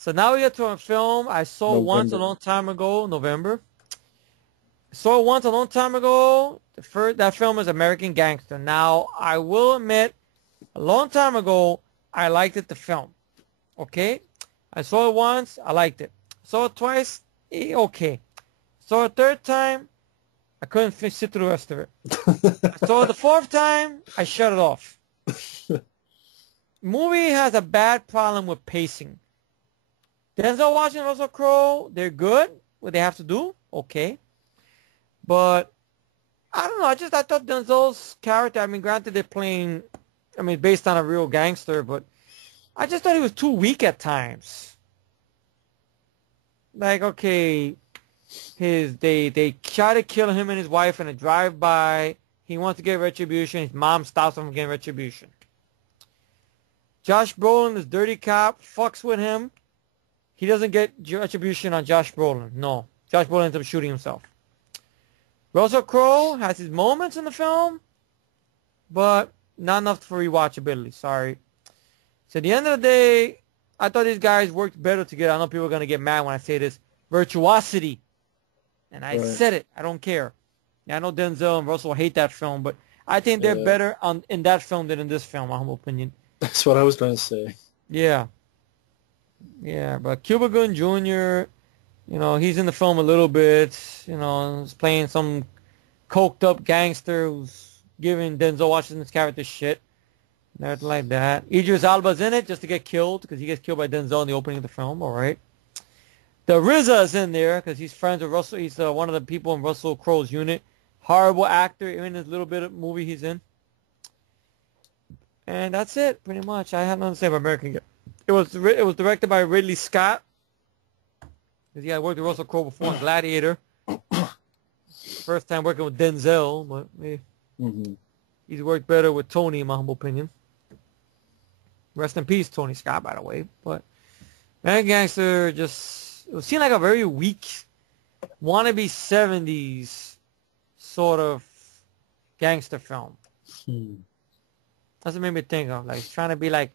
So now we get to a film I saw once a November. long time ago, November. Saw it once a long time ago. That film is American Gangster. Now, I will admit, a long time ago, I liked it, the film. Okay? I saw it once, I liked it. Saw it twice, okay. Saw it third time, I couldn't sit through the rest of it. I saw it the fourth time, I shut it off. Movie has a bad problem with pacing. Denzel Washington and Russell Crowe, they're good. What they have to do, okay. But I don't know. I thought Denzel's character. I mean, granted, they're playing. I mean, based on a real gangster, but I just thought he was too weak at times. Like, okay, they try to kill him and his wife in a drive-by. He wants to get retribution. His mom stops him from getting retribution. Josh Brolin, this dirty cop, fucks with him. He doesn't get retribution on Josh Brolin. No, Josh Brolin ends up shooting himself. Russell Crowe has his moments in the film, but not enough for rewatchability. Sorry. So at the end of the day, I thought these guys worked better together. I know people are going to get mad when I say this. Virtuosity. And I said it. I don't care. Yeah, I know Denzel and Russell hate that film, but I think they're better in that film than in this film, my humble opinion. That's what I was going to say. Yeah. Yeah, but Cuba Gooding Jr., you know, he's in the film a little bit. You know, he's playing some coked up gangster who's giving Denzel Washington's character shit. Nothing like that. Idris Elba's in it just to get killed because he gets killed by Denzel in the opening of the film. All right. The RZA is in there because he's friends with Russell. He's one of the people in Russell Crowe's unit. Horrible actor in this little bit of movie he's in. And that's it, pretty much. I have nothing to say about American Gangster. It was directed by Ridley Scott. Because he had worked with Russell Crowe before in Gladiator. First time working with Denzel, but he's worked better with Tony, in my humble opinion. Rest in peace, Tony Scott, by the way. But American Gangster it seemed like a very weak, wannabe 70s sort of gangster film. That's what made me think of. Like, it's trying to be like,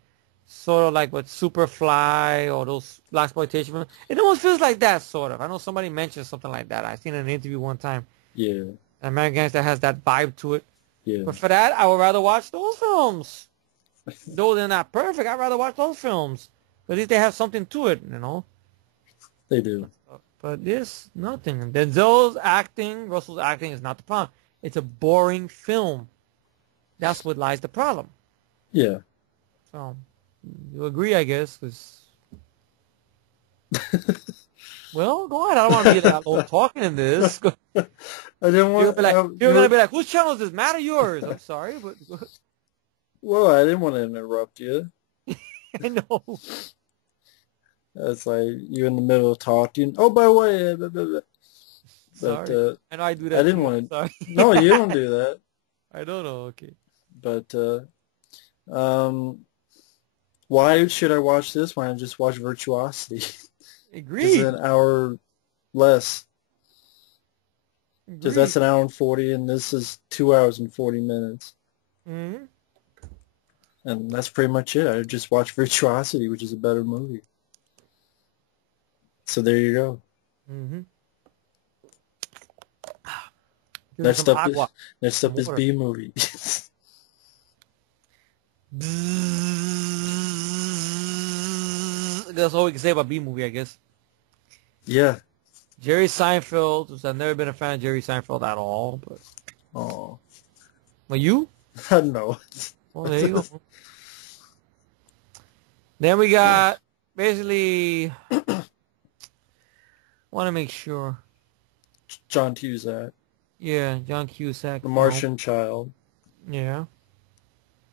sort of like what Superfly or those blaxploitation films. It almost feels like that, sort of. I know somebody mentioned something like that. I seen it in an interview one time. Yeah. American Gangster has that vibe to it. Yeah. But for that, I would rather watch those films. Though they're not perfect, I'd rather watch those films. At least they have something to it, you know. They do. But this, nothing. And Denzel's acting, Russell's acting is not the problem. It's a boring film. That's what lies the problem. Yeah. So, you agree, I guess, because... Well, go ahead. I don't want to be that old talking in this. I didn't want. You're gonna be like, whose channel is this? Matt or yours? I'm sorry, but well, I didn't want to interrupt you. I know. It's like you're in the middle of talking. Oh, by the way, blah, blah, blah. Sorry. But I know I do that. I didn't want to. No, you don't do that. I don't know. Okay. But why should I watch this? Why not just watch Virtuosity? Agreed. It's an hour less. Because that's an hour and 40, and this is 2 hours and 40 minutes. Mm-hmm. And that's pretty much it. I just watched Virtuosity, which is a better movie. So there you go. Mm-hmm. Next up is B movie. That's all we can say about B movie, I guess. Yeah. Jerry Seinfeld, which I've never been a fan of Jerry Seinfeld at all, but oh. Well, you? No. Well, there you go. Then we got basically want to make sure. John Cusack. Yeah, John Cusack. The Martian Child. Yeah.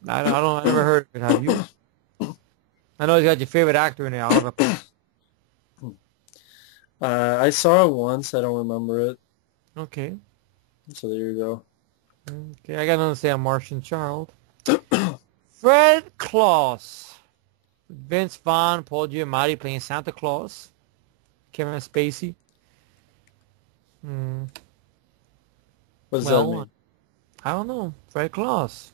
I never heard of it. Have you? I know you got your favorite actor in there, Oliver Platt. I saw it once. I don't remember it. Okay. So there you go. Okay, I got nothing to say on Martian Child. Fred Claus. Vince Vaughn, Paul Giamatti playing Santa Claus. Kevin Spacey. What does that mean? I don't know. Fred Claus.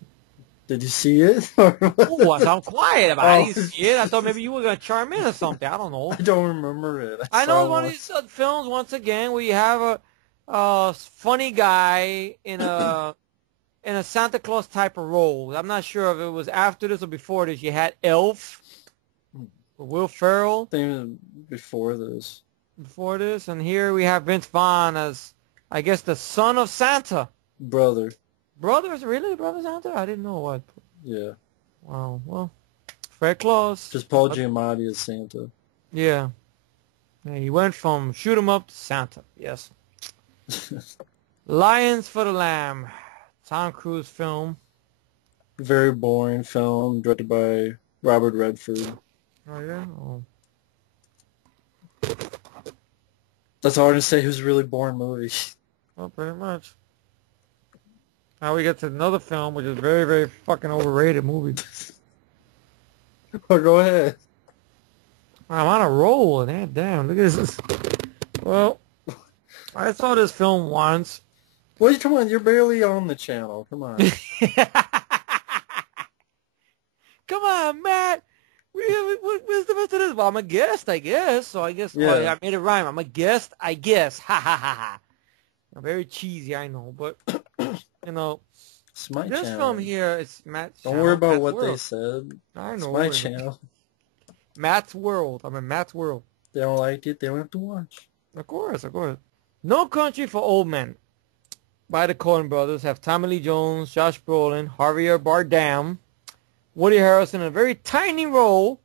Did you see it? Or what? Oh, I'm quiet about it. I Oh, didn't see it. I thought maybe you were going to chime in or something. I don't know. I don't remember it. I I know saw it's one of one. these films, once again, where you have a funny guy in a Santa Claus type of role. I'm not sure if it was after this or before this. You had Elf, Will Ferrell I think it was before this. before this, and here we have Vince Vaughn as, I guess, the son of Santa. Brother. Brothers, really? Brother Santa? I didn't know what. Yeah. Wow, well, very close. Just Paul Giamatti as Santa. Yeah. Yeah, he went from shoot 'em up to Santa. Yes. Lions for the Lamb. Tom Cruise film. Very boring film directed by Robert Redford. Oh, yeah? Oh. That's all I can say. It was a really boring movie. Well, pretty much. Now we get to another film, which is very, very fucking overrated movie. Oh, go ahead. I'm on a roll. Damn, look at this. Well, I saw this film once. What are you talking about? You're barely on the channel. Come on. Come on, Matt. What's the rest of this? Well, I'm a guest, I guess. So I guess Yeah. oh, I made it rhyme. I'm a guest, I guess. Ha ha ha ha. Very cheesy, I know, but you know, It's my this channel. film here is Matt's Don't channel, worry about Matt's what World. they said. I It's know. my channel. Matt's World. I'm in Matt's World. They don't like it. They don't have to watch. Of course, of course. No Country for Old Men by the Coen brothers have Tommy Lee Jones, Josh Brolin, Javier Bardem, Woody Harrelson in a very tiny role.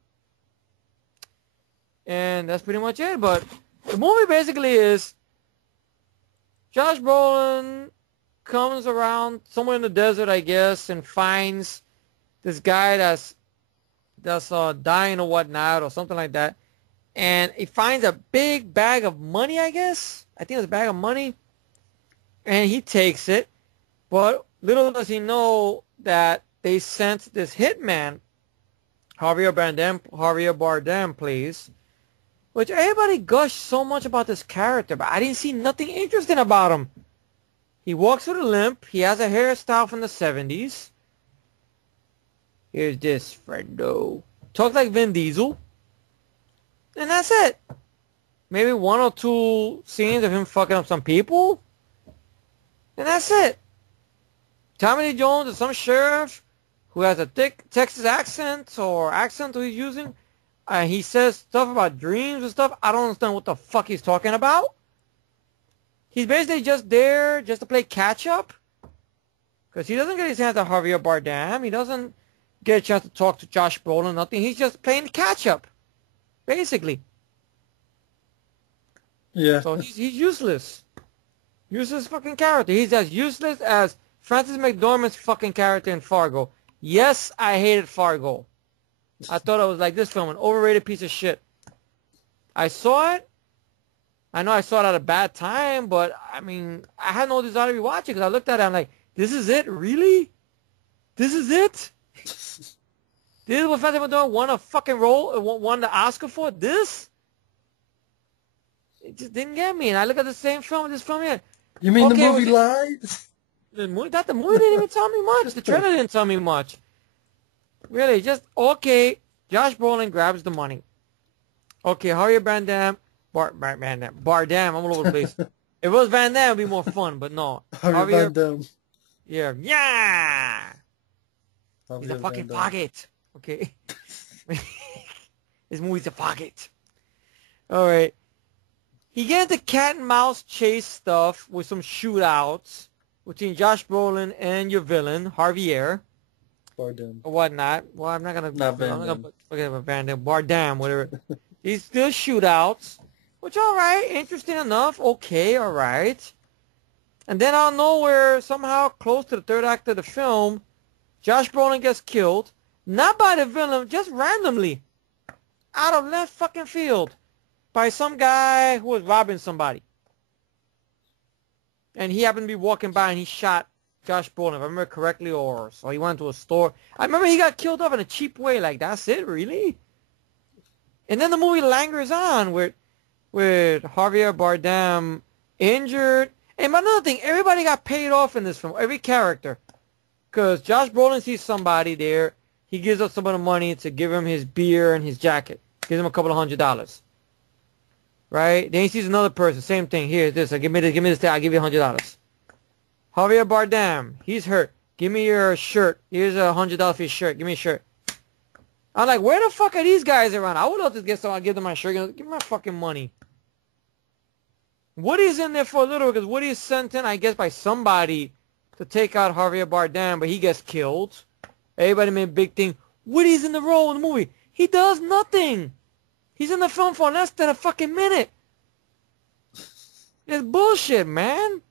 And that's pretty much it. But the movie basically is Josh Brolin comes around somewhere in the desert, I guess, and finds this guy that's dying or whatnot or something like that. And he finds a big bag of money, I guess. I think it's a bag of money. And he takes it. But little does he know that they sent this hitman, Javier Bardem, please. Which everybody gushed so much about this character, but I didn't see nothing interesting about him. He walks with a limp. He has a hairstyle from the 70s. Here's this, friendo. Talks like Vin Diesel. And that's it. Maybe one or two scenes of him fucking up some people. And that's it. Tommy Lee Jones is some sheriff who has a thick Texas accent or accent he's using. He says stuff about dreams and stuff. I don't understand what the fuck he's talking about. He's basically just there just to play catch up. Because he doesn't get his hands on Javier Bardem. He doesn't get a chance to talk to Josh Brolin, nothing. He's just playing catch up. Basically. Yeah. So he's useless. Useless fucking character. He's as useless as Francis McDormand's fucking character in Fargo. Yes, I hated Fargo. I thought it was like this film, an overrated piece of shit. I saw it. I know I saw it at a bad time, but I mean, I had no desire to rewatch it because I looked at it and I'm like, this is it? Really? This is it? This is what Francis McDormand won a fucking role, won the Oscar for? This? It just didn't get me. And I look at the same film, this film here. You mean Okay, the movie lied? The movie didn't even tell me much. The trailer didn't tell me much. Really, just, okay, Josh Brolin grabs the money. Okay, Javier Bardem, Bardem, I'm all over the place. If it was Van Damme, it would be more fun, but no. Javier Bardem. Yeah. He's a fucking pocket. Okay. This movie's a pocket. All right. He gets the cat and mouse chase stuff with some shootouts between Josh Brolin and your villain, Javier. Bardem. Or whatnot. Well, I'm not going to forget about Van Damme. Bardem, whatever. These still shootouts, which all right, interesting enough. Okay, all right. And then out of nowhere, somehow close to the third act of the film, Josh Brolin gets killed. Not by the villain, just randomly. Out of left fucking field. By some guy who was robbing somebody. And he happened to be walking by and he shot Josh Brolin, if I remember correctly, or so he went to a store. I remember he got killed off in a cheap way. Like, that's it, really? And then the movie lingers on with Javier Bardem injured. And another thing, everybody got paid off in this film. Every character. Because Josh Brolin sees somebody there. He gives up some of the money to give him his beer and his jacket. Gives him a couple of $100. Right? Then he sees another person. Same thing. Here, this. Give me this thing. I'll give you $100. Javier Bardem. He's hurt. Give me your shirt. Here's $100 for your shirt. Give me a shirt. I'm like, where the fuck are these guys around? I would love to get someone, give them my shirt. Give me my fucking money. Woody's in there for a little because Woody's sent in, I guess, by somebody to take out Javier Bardem, but he gets killed. Everybody made a big thing. Woody's in the role in the movie. He does nothing. He's in the film for less than a fucking minute. It's bullshit, man.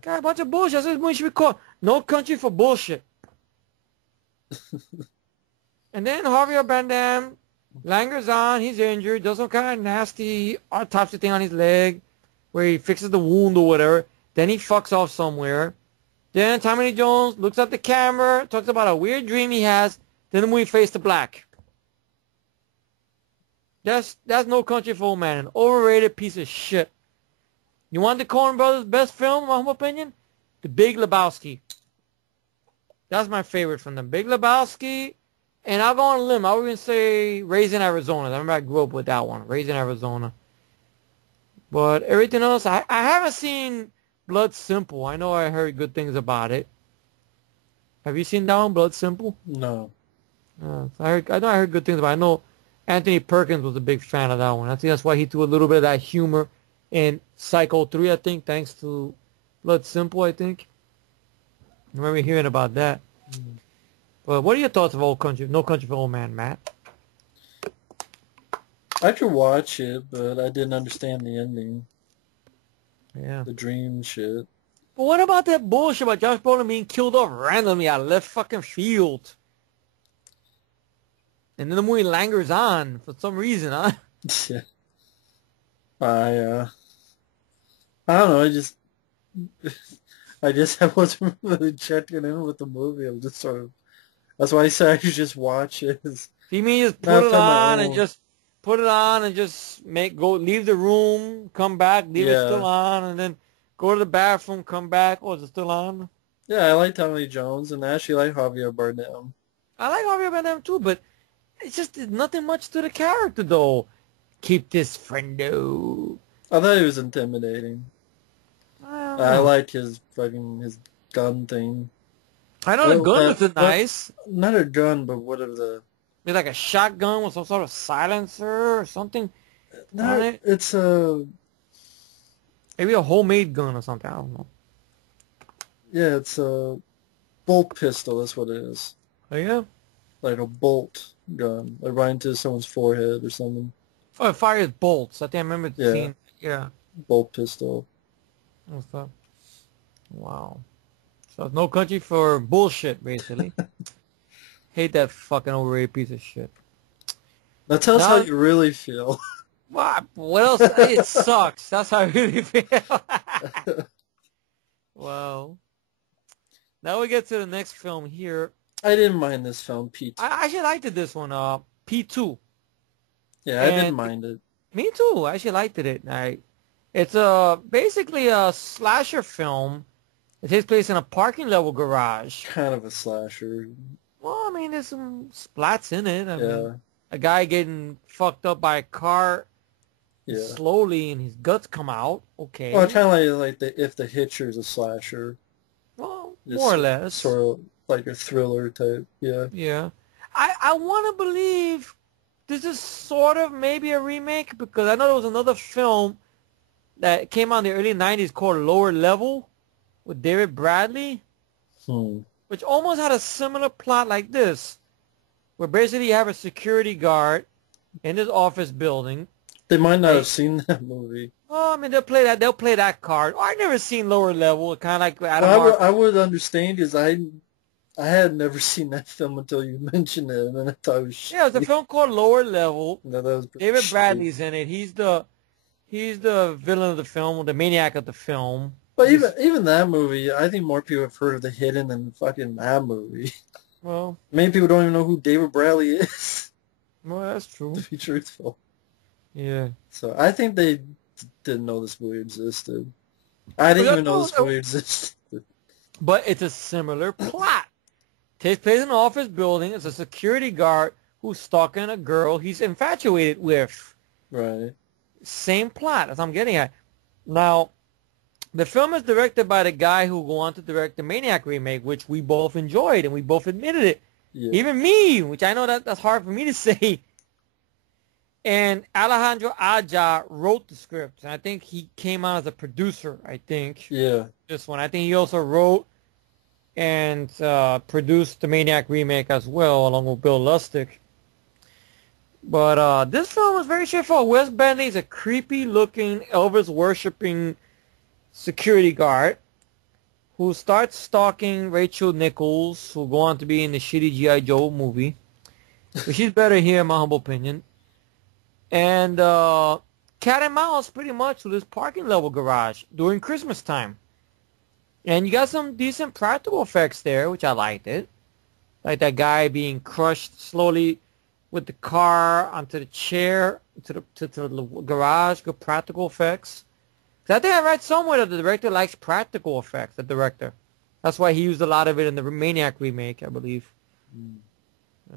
Got a bunch of bullshit. That's what this movie should be called. No Country for Bullshit. And then Javier Bardem langers on. He's injured. Does some kind of nasty autopsy thing on his leg where he fixes the wound or whatever. Then he fucks off somewhere. Then Tommy Lee Jones looks at the camera, talks about a weird dream he has. Then the movie fades to black. That's No Country for Old Men. An overrated piece of shit. You want the Coen Brothers' best film, in my humble opinion? The Big Lebowski. That's my favorite from them. Big Lebowski. And I'll go on a limb. I would even say Raising Arizona. I remember I grew up with that one. Raising Arizona. But everything else, I haven't seen Blood Simple. I know I heard good things about it. Have you seen that one, Blood Simple? No. I know I heard good things about it. I know Anthony Perkins was a big fan of that one. I think that's why he threw a little bit of that humor in Psycho 3, I think, thanks to Blood Simple, I think. I remember hearing about that. But what are your thoughts of No Country for Old Men, Matt? I could watch it, but I didn't understand the ending. Yeah. The dream shit. But what about that bullshit about Josh Brolin being killed off randomly out of left fucking field? And then the movie langers on for some reason, huh? Yeah. I don't know. I wasn't really checking in with the movie. I'm just sort of. That's why I said I could just watch it. You mean just put it on and just leave the room, come back, leave it still on, and then go to the bathroom, come back. Oh, is it still on? Yeah, I like Tommy Lee Jones, and I actually like Javier Bardem. I like Javier Bardem too, but it's just nothing much to the character, though. Keep this friendo. I thought he was intimidating. I like his gun thing. I know the gun was nice. Not a gun, but whatever the... It's like a shotgun with some sort of silencer or something. No, it's a... Maybe a homemade gun or something. I don't know. Yeah, it's a bolt pistol. That's what it is. Oh, yeah? Like a bolt gun. Like right into someone's forehead or something. Oh, it fires bolts. I think I remember seeing... Yeah. Bolt pistol. What's that? Wow. So it's No Country for Bullshit, basically. Hate that fucking overrated piece of shit. Now tell us how you really feel. What else? It sucks. That's how I really feel. Wow. Now we get to the next film here. I didn't mind this film, P2. I actually liked this one, P2. Yeah, I didn't mind it. Me too. I actually liked it. It's basically a slasher film. It takes place in a parking level garage. Kind of a slasher. Well, I mean, there's some splats in it. I mean, a guy getting fucked up by a car slowly and his guts come out. Okay. Well, kind of like If the Hitcher's a slasher. Well, more or less. Sort of like a thriller type. Yeah. Yeah. I want to believe this is sort of maybe a remake because I know there was another film that came out in the early 90s called Lower Level with David Bradley. Which almost had a similar plot like this, where basically you have a security guard in this office building. They might not have seen that movie. Well, I mean, they'll play that card. Oh, I never seen Lower Level. Kind of like I would understand because I had never seen that film until you mentioned it, and then I thought it was shit. Yeah, it's a film called Lower Level. No, that was David Bradley's in it. He's the villain of the film, the maniac of the film. But even that movie, I think more people have heard of The Hidden than fucking that movie. Well, many people don't even know who David Bradley is. Well, that's true. To be truthful. Yeah. So I think they didn't know this movie existed. I didn't even know this movie existed. But it's a similar plot. Takes place in an office building. It's a security guard who's stalking a girl he's infatuated with. Right. Same plot as I'm getting at. Now, the film is directed by the guy who go on to direct the Maniac remake, which we both enjoyed and we both admitted it. Yeah. Even me, which I know that's hard for me to say. And Alejandro Aja wrote the script, and I think he came out as a producer, I think. Yeah. This one. I think he also wrote and produced the Maniac remake as well, along with Bill Lustig. But this film was very straightforward. Wes Bentley is a creepy-looking, Elvis-worshipping security guard who starts stalking Rachel Nichols, who go on to be in the shitty G.I. Joe movie. But she's better here, in my humble opinion. And cat and mouse pretty much with this parking level garage during Christmas time. And you got some decent practical effects there, which I liked it. Like that guy being crushed slowly with the car onto the chair, to the garage, good practical effects. I think I read somewhere that the director likes practical effects, the director. That's why he used a lot of it in the Maniac remake, I believe. And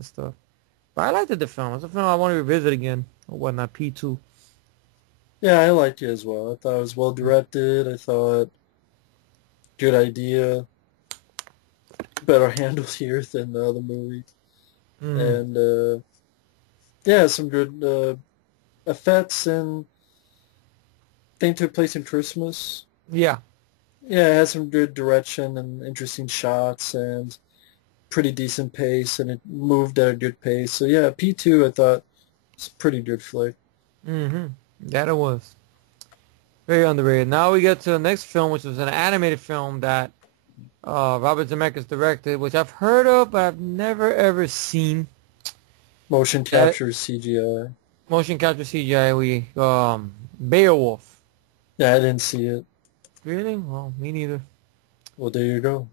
stuff. But I liked the film. It's a film I want to revisit again. Or whatnot, P2. Yeah, I liked it as well. I thought it was well directed. I thought good idea. Better handled here than the other movie. And yeah, some good effects, and thing took place in Christmas. Yeah. Yeah, it had some good direction and interesting shots and pretty decent pace, and it moved at a good pace. So yeah, P2 I thought was a pretty good flick. That it was. Very underrated. Now we get to the next film, which was an animated film that Robert Zemeckis directed, which I've heard of, but I've never ever seen. Motion capture CGI. Motion capture CGI. Beowulf. Yeah, I didn't see it. Really? Well, me neither. Well, there you go.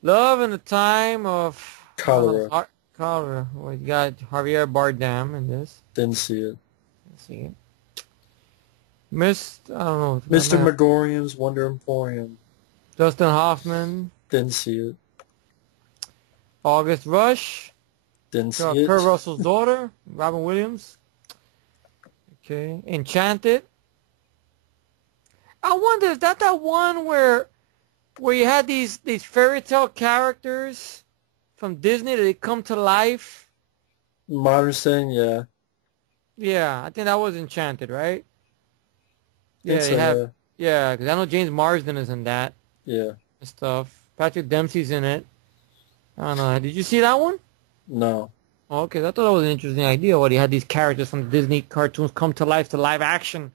Love in the Time of Cholera. Cholera. Well, you got Javier Bardem in this. Didn't see it. Let's see it. I don't know. Mr. Megorium's Wonder Emporium. Dustin Hoffman. Didn't see it. August Rush. Didn't see it. Kurt Russell's daughter. Robin Williams. Okay. Enchanted. I wonder, is that one where you had these fairy tale characters from Disney that they come to life? Modern setting, yeah. Yeah, I think that was Enchanted, right? Yeah, So, yeah, because I know James Marsden is in that. Yeah. And stuff. Patrick Dempsey's in it. I don't know. Did you see that one? No. Oh, okay, I thought that was an interesting idea. What he had these characters from the Disney cartoons come to life, to live action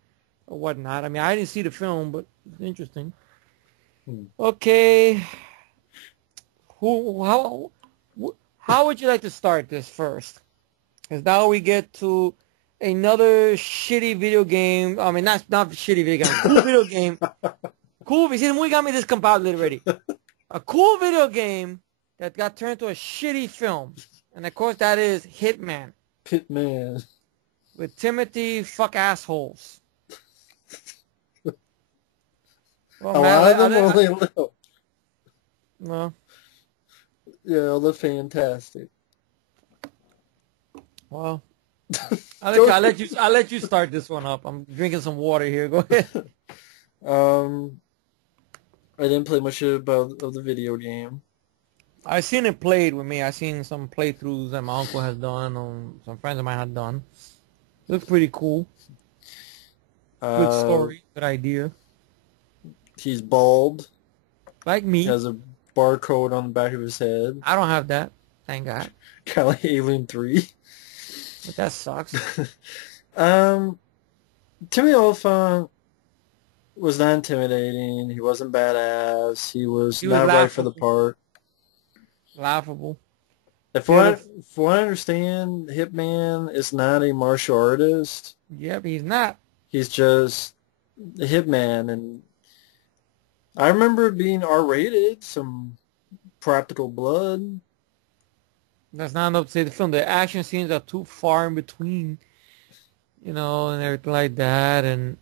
or whatnot. I mean, I didn't see the film, but it's interesting. Okay. How would you like to start this first? Because now we get to another shitty video game. I mean, not shitty video game. Cool video game. Cool. See, we got me this compiled already. A cool video game that got turned into a shitty film. And of course, that is Hitman. Hitman. With Timothy fuck assholes. Well, Alive and only a little. No. Yeah, they're fantastic. Well, I'll let you start this one up. I'm drinking some water here. Go ahead. I didn't play much of the video game. I seen it played with me. I seen some playthroughs that my uncle has done, or some friends of mine had done. Looks pretty cool. Good story, good idea. He's bald. Like me. He has a barcode on the back of his head. I don't have that. Thank God. Kind of like Alien 3. But that sucks. Timmy Olyphant was not intimidating. He wasn't badass. He was not right for the part. Laughable. If what I understand, Hitman is not a martial artist. Yep, he's not. He's just a hitman, and I remember it being R-rated, some practical blood. That's not enough to say the film. The action scenes are too far in between, and everything like that. And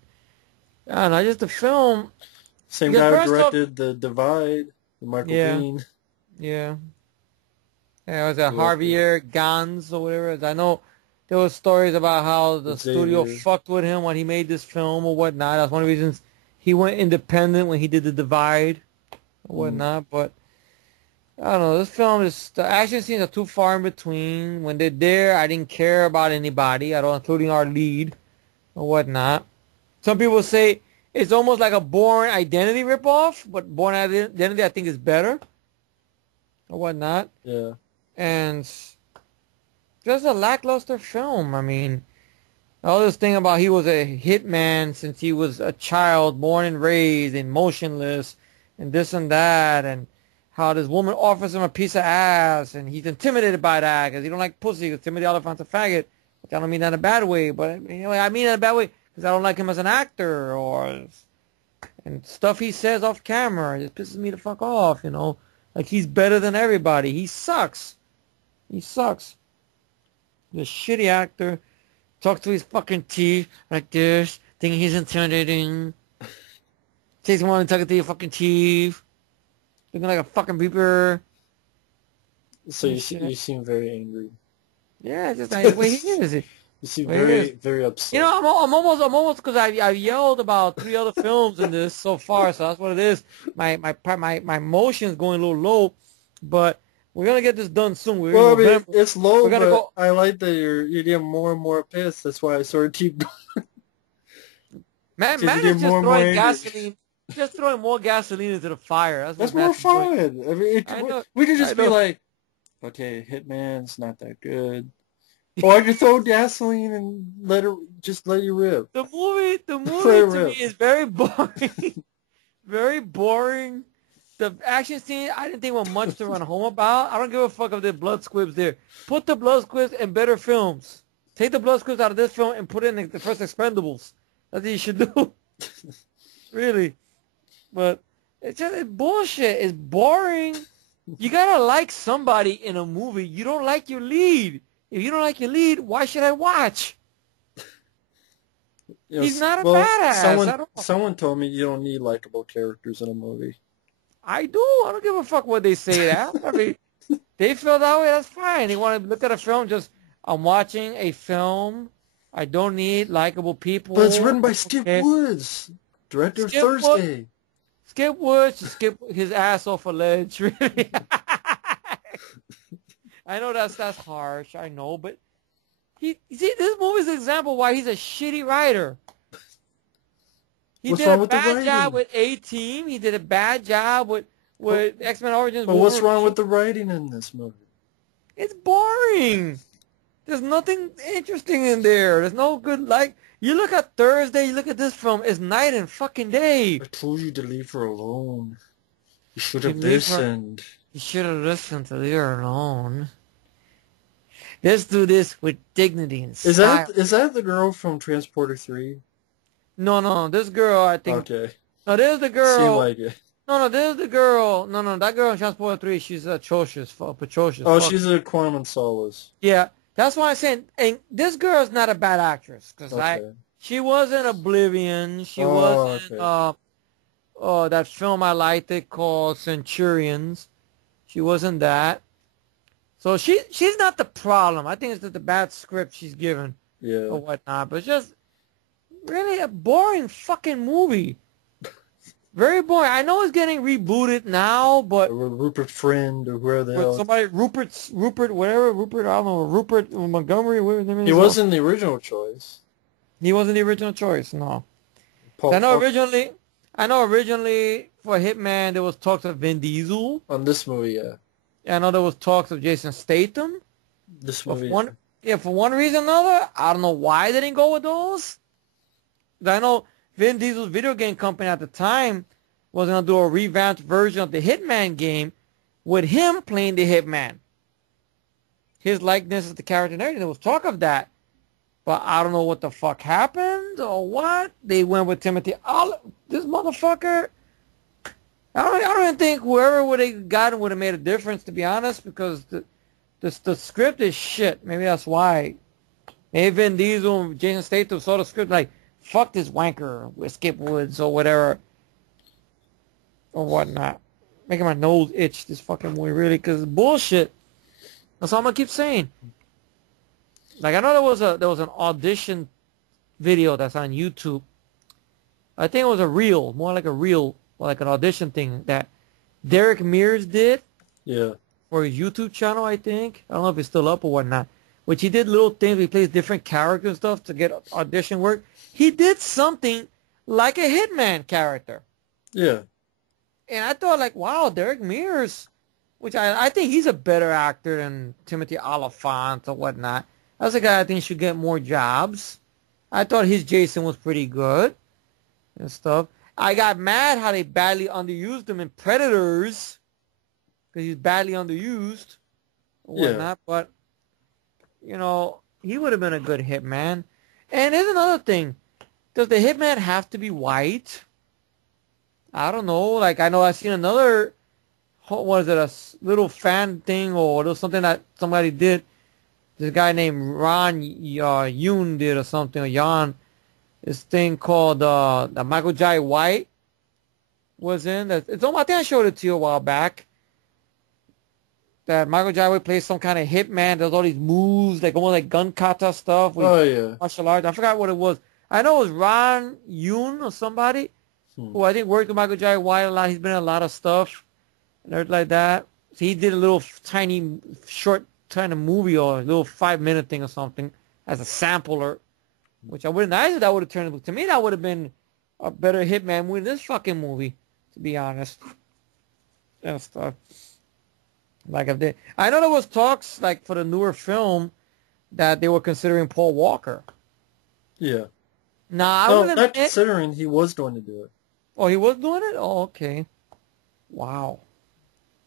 I don't know, just the film. Same guy who directed The Divide. Michael Yeah. Biehn. Yeah. Yeah, it was a Yeah. Javier Gans or whatever. I know there was stories about how the studio Xavier. fucked with him when he made this film or whatnot. That's one of the reasons he went independent when he did The Divide or Mm. whatnot. But I don't know. This film is the action scenes are too far in between. When they're there, I didn't care about anybody at all, including our lead or whatnot. Some people say it's almost like a Bourne Identity ripoff, but Bourne Identity I think is better or whatnot. Yeah. And just a lackluster film. I mean, all this thing about he was a hitman since he was a child, born and raised, and motionless, and this and that, and how this woman offers him a piece of ass, and he's intimidated by that because he don't like pussy. Because Timothy Olyphant's a faggot. Which I don't mean that in a bad way, but I mean it in a bad way because I don't like him as an actor or and stuff he says off camera. It pisses me the fuck off. Like he's better than everybody. He sucks. He sucks. The shitty actor talks to his fucking teeth like this, thinking he's intimidating. Takes one and tuck it to your fucking teeth. Looking like a fucking beeper. So you seem very angry. Yeah, just like the way he is. You seem very upset. I'm almost because I yelled about 3 other films in this so far, so that's what it is. My emotions going a little low, but we're gonna get this done soon. We're in November. It's low, We're gonna but go. I like that you're getting more and more pissed. That's why I sort of keep going. Man You is get just more and more throwing angry. gasoline. Just throwing more gasoline into the fire. That's what more Matt's doing. fun. I mean, I know. we could just be like, okay, Hitman's not that good. Or I could throw gasoline and let you rip. The movie Let it to me rip. is very boring. Very boring. The action scene, I didn't think was much to run home about. I don't give a fuck if there's blood squibs there. Put the blood squibs in better films. Take the blood squibs out of this film and put it in the first Expendables. That's what you should do. Really. But it's bullshit. It's boring. You gotta like somebody in a movie. You don't like your lead. If you don't like your lead, why should I watch? He's not a badass. Someone told me you don't need likable characters in a movie. I do. I don't give a fuck what they say that. I mean, they feel that way. That's fine. They want to look at a film. I'm watching a film. I don't need likable people. But it's written by Skip Woods, director of Thursday. Skip Woods to skip his ass off a ledge. Really. I know that's harsh. I know, but this movie's an example why he's a shitty writer. He did a bad job with A-Team. He did a bad job with X-Men Origins. But what's wrong with the writing in this movie? It's boring. There's nothing interesting in there. There's no good, you look at Thursday, you look at this film, it's night and fucking day. I told you to leave her alone. You should have listened. You should have listened to leave her alone. Let's do this with dignity and style. Is that the girl from Transporter 3? No, this girl, I think. Okay. No, there's the girl. Seemed like it. No, there's the girl. No, that girl in Transporter 3, she's atrocious. Oh, she's a Quantum and Solace. Yeah, that's why I'm saying, and this girl's not a bad actress, because she wasn't Oblivion. She wasn't, that film I liked it called Centurions. She wasn't that. So she's not the problem. I think it's just the bad script she's given. Yeah. Or whatnot. But it's just really a boring fucking movie. Very boring. I know it's getting rebooted now, but Rupert Friend or whoever the hell. Somebody Rupert, I don't know, Rupert Montgomery. He wasn't the original choice. He wasn't the original choice. No. I know originally for Hitman there was talks of Vin Diesel. On this movie, yeah. I know there was talks of Jason Statham. This movie. For one reason or another, I don't know why they didn't go with those. I know Vin Diesel's video game company at the time was going to do a revamped version of the Hitman game with him playing the Hitman. His likeness is the character and everything. There was talk of that. But I don't know what the fuck happened or what. They went with Timothy. This motherfucker. I don't even think whoever would have gotten would have made a difference, to be honest, because the script is shit. Maybe that's why. Maybe Vin Diesel and Jason Statham saw the script like, fuck this wanker with Skip Woods or whatever or whatnot. making my nose itch, this fucking movie, really, because it's bullshit. That's all I'm gonna keep saying. Like, I know there was an audition video that's on YouTube. I think it was a reel, more like a reel, like an audition thing that Derek Mears did Yeah. for his YouTube channel, I think. I don't know if it's still up or whatnot. Which he did little things. He plays different characters and stuff to get audition work. He did something like a Hitman character. Yeah. And I thought, like, wow, Derek Mears, which I think he's a better actor than Timothy Olyphant or whatnot. That's a guy I think should get more jobs. I thought his Jason was pretty good and stuff. I got mad how they badly underused him in Predators because he's badly underused or whatnot. But, you know, he would have been a good Hitman. And here's another thing. Does the Hitman have to be white? I don't know. Like, I know I've seen another, what was it, a little fan thing or something that somebody did. This guy named Ron Yoon did or something, or Jan. This thing called the Michael Jai White was in. It's on, I think I showed it to you a while back. That Michael Jai White plays some kind of hitman, does all these moves, like almost like gun kata stuff with martial arts. I forgot what it was. I know it was Ron Yoon or somebody who I think worked with Michael Jai White a lot. He's been in a lot of stuff and everything like that. So he did a little tiny short kind of movie or a little 5-minute thing or something as a sampler, which I wouldn't. I that would have turned to me. That would have been a better Hitman movie than this fucking movie, to be honest. And stuff. Like if they, I know there was talks like for the newer film that they were considering Paul Walker. Yeah. Nah, I no, wouldn't. Not considering he was going to do it. Oh, he was doing it. Oh, okay. Wow.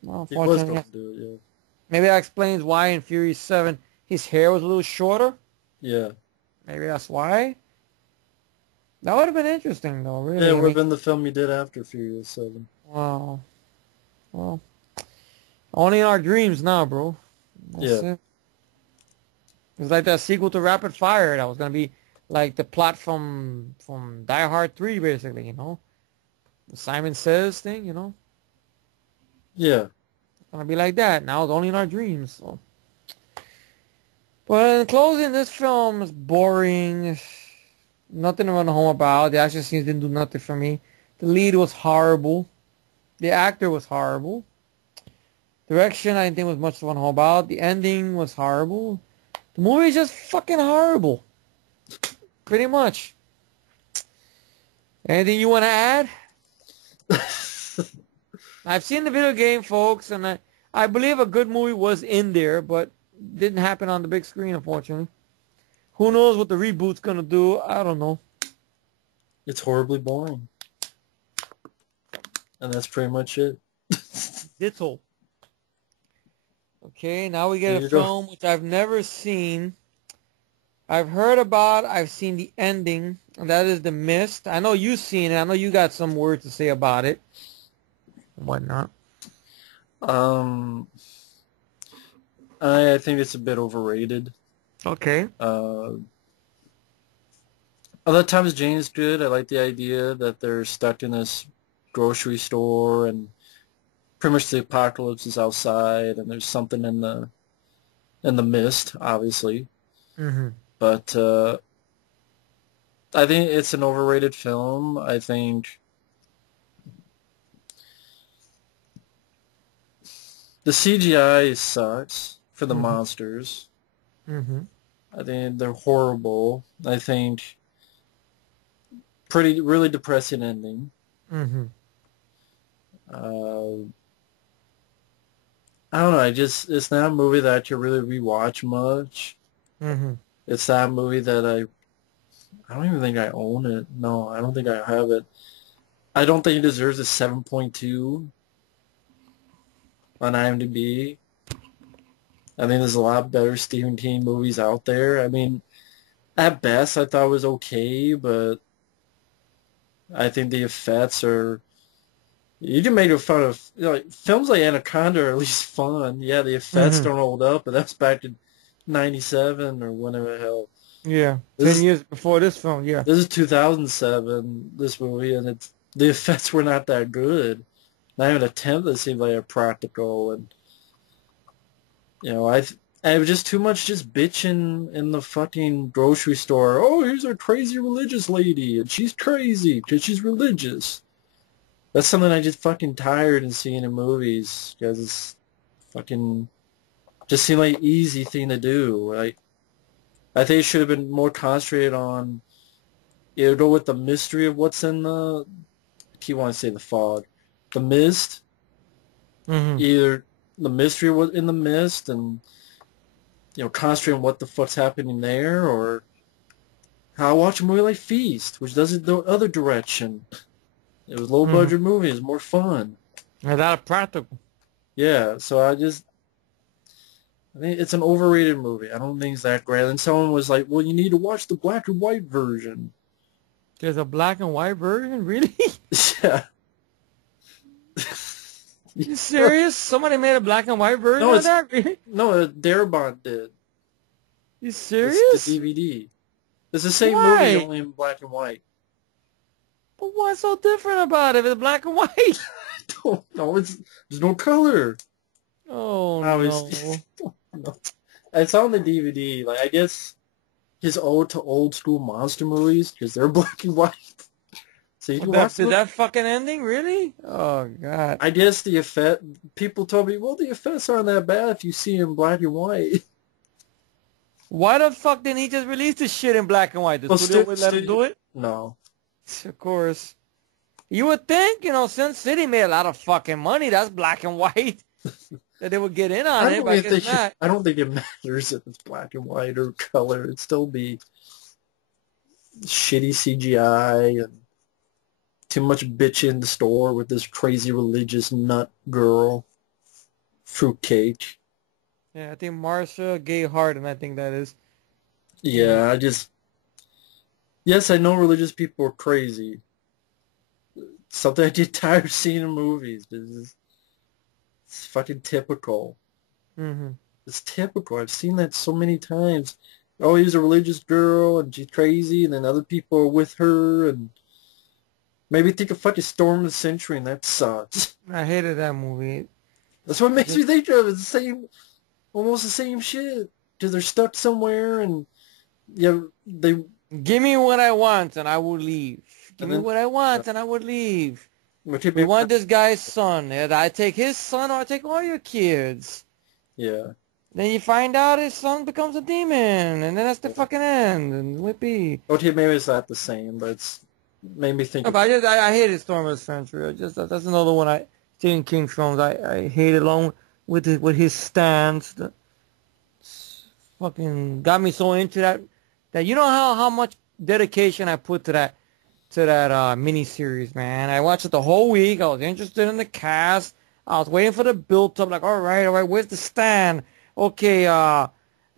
Well, he was going to do it. Yeah. Maybe that explains why in Fury 7 his hair was a little shorter. Yeah. Maybe that's why. That would have been interesting, though, really. Yeah, it would have been the film he did after Fury 7. Wow. Well, only in our dreams now, bro. That's it. It's like that sequel to Rapid Fire that was going to be like the plot from Die Hard 3, basically, you know? The Simon Says thing, you know? Yeah. Gonna be like that. Now it's only in our dreams. So. But in closing, this film is boring. Nothing to run home about. The action scenes didn't do nothing for me. The lead was horrible. The actor was horrible. Direction I didn't think was much to run home about. The ending was horrible. The movie is just fucking horrible. Pretty much. Anything you want to add? I've seen the video game, folks, and I believe a good movie was in there, but didn't happen on the big screen, unfortunately. Who knows what the reboot's going to do? I don't know. It's horribly boring. And that's pretty much it. Ditto. Okay, now we get a film which I've never seen. I've heard about, I've seen the ending, and that is The Mist. I know you've seen it. I know you got some words to say about it. Whatnot. I think it's a bit overrated. Okay. Other times Jane's good. I like the idea that they're stuck in this grocery store and pretty much the apocalypse is outside and there's something in the mist, obviously. Mm-hmm. But I think it's an overrated film. I think the CGI sucks for the monsters. Mm-hmm. I think they're horrible. I think really depressing ending. Mm-hmm. I don't know. It's not a movie that I could really rewatch much. Mm-hmm. It's that movie that I don't even think I own it. No, I don't think I have it. I don't think it deserves a 7.2 on IMDb. I think there's a lot better Stephen King movies out there. I mean, at best, I thought it was okay, but I think the effects are... You can make fun of... like, films like Anaconda are at least fun. Yeah, the effects don't hold up, but that's back to 97 or whenever the hell. Yeah, 10 years before this film, yeah. This is 2007, this movie, and the effects were not that good. not even attempt to seem like a practical. And I was just too much just bitching in the fucking grocery store. Oh, here's our crazy religious lady, and she's crazy because she's religious. That's something I just fucking tired of seeing in movies because it's fucking just seemed like an easy thing to do. I think it should have been more concentrated on either with the mystery of what's in the, I keep wanting to say the fog, the mist, Mm-hmm. either the mystery was in the mist and, concentrate on what the fuck's happening there, or how I watch a movie like Feast, which does it the other direction. It was low Mm-hmm. budget movie, it was more fun. And that a practical. Yeah, so I think it's an overrated movie. I don't think it's that great. And someone was like, well, you need to watch the black and white version. There's a black and white version, really? Yeah. You serious? Somebody made a black and white version No, of that? Really? no, Darabont did. You It's serious? the DVD. It's the same movie, Why? only in black and white. But what's so different about it if it's black and white? I don't know. There's no color. Oh Obviously. no. No. It's on the DVD. Like, I guess his ode to old school monster movies, because they're black and white. So you can watch Did them. that fucking ending, really? Oh god. I guess the effect, people told me, well, the effects aren't that bad if you see in black and white. Why the fuck didn't he just release this shit in black and white? The Well, studio would let him do it? No. Of course. You would think, Sin City made a lot of fucking money. That's black and white. That they would get in on it, but I guess not. I don't think it matters if it's black and white or color. It'd still be shitty CGI and too much bitch in the store with this crazy religious nut girl. Fruitcake. Yeah, I think Marsha Gay Harden, I think that is. Yeah, yes, I know religious people are crazy. Something I get tired of seeing in movies. It's fucking typical. Mm-hmm. It's typical. I've seen that so many times. Oh, he's a religious girl and she's crazy, and then other people are with her, and maybe think of fucking Storm of the Century, and that sucks. I hated that movie. That's what it makes me think of. It's the same, almost the same shit. Because they're stuck somewhere, and they. Give me what I want and I will leave. Give me Then, what I want and I would leave. which We want this guy's son. I take his son or I take all your kids. yeah. Then you find out his son becomes a demon, and then that's the fucking end. And whippy. Okay, maybe it's not the same, but it's made me think. No, but I hated Storm of the Century. That's another one I Stephen King films I hated along with his stance. Fucking got me so into that you know how much dedication I put to that miniseries, man. I watched it the whole week. I was interested in the cast. I was waiting for the build up. Like, all right, where's the stand? Okay,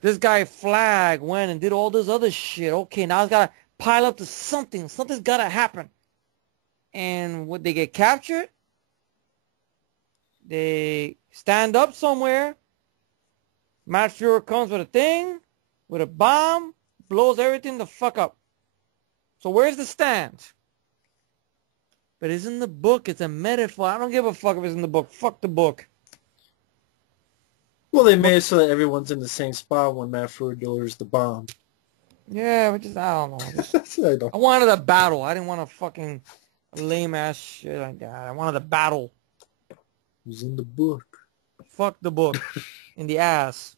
this guy Flag went and did all this other shit. Okay, now it's gotta pile up to something. Something's gotta happen. And when they get captured, they stand up somewhere. Matt Fuhrer comes with a thing, with a bomb, blows everything the fuck up. So where's the stand? But it's in the book. It's a metaphor. I don't give a fuck if it's in the book. Fuck the book. Well, they made it so that everyone's in the same spot when Matt Fuhrer delivers the bomb. Yeah, but I don't know. I I wanted a battle. I didn't want a fucking lame ass shit like that. I wanted a battle. It was in the book. Fuck the book. In the ass.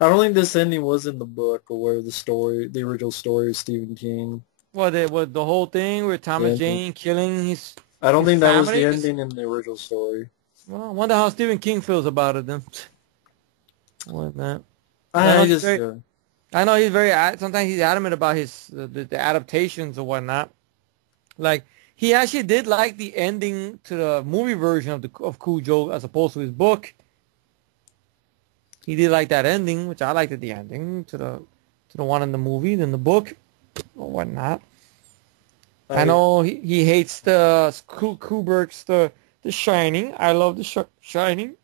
I don't think this ending was in the book or where the original story of Stephen King. What the whole thing with Thomas Jane killing his I don't think that was the family? ending in the original story. Well, I wonder how Stephen King feels about it then. What that? I know he's very. Sometimes he's adamant about the adaptations or whatnot. Like he actually did like the ending to the movie version of Cujo as opposed to his book. He did like that ending, which I liked the ending to the one in the movie than the book or whatnot. I know he hates the Kubrick's the Shining. I love the Shining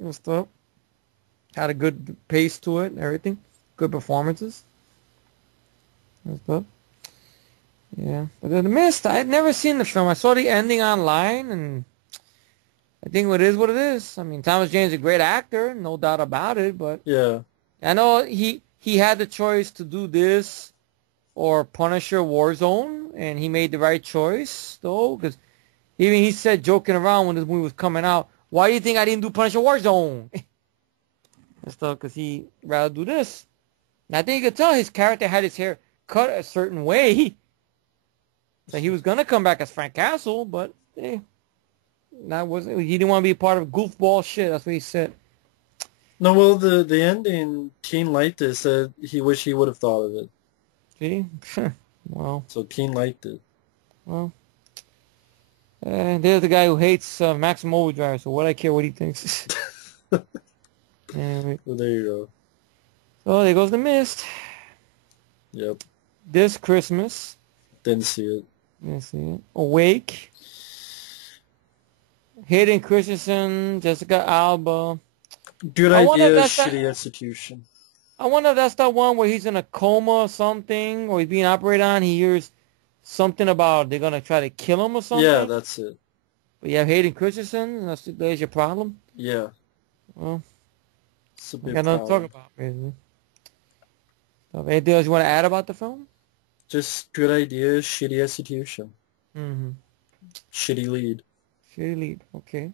and stuff. Had a good pace to it and everything. Good performances and stuff. Yeah, but The Mist, I'd never seen the film. I saw the ending online, and I think it is what it is. I mean, Thomas Jane is a great actor, no doubt about it, but Yeah. I know he had the choice to do this or Punisher Warzone, and he made the right choice, though, because even he said, joking around when this movie was coming out, why do you think I didn't do Punisher Warzone? And stuff, because he rather do this. And I think you could tell his character had his hair cut a certain way. So he was going to come back as Frank Castle, but he didn't want to be a part of goofball shit. That's what he said. No, well, the ending, Teen liked it, said he wished he would have thought of it. See? Well. So Teen liked it. Well. There's the guy who hates Maximum Overdrive, so what I care what he thinks. Anyway. Well, there you go. So there goes The Mist. Yep. This Christmas. Didn't see it. Didn't see it. Awake. Hayden Christensen, Jessica Alba. Good idea, shitty execution. I wonder if that's that one where he's in a coma or something, or he's being operated on. He hears something about they're going to try to kill him or something. Yeah, that's it. But you have Hayden Christensen. There's your problem. Yeah. Well, it's a big got nothing to talk about, basically. So, anything else you want to add about the film? Just good idea, shitty execution. Mm-hmm. Shitty lead. Shitty lead. Okay.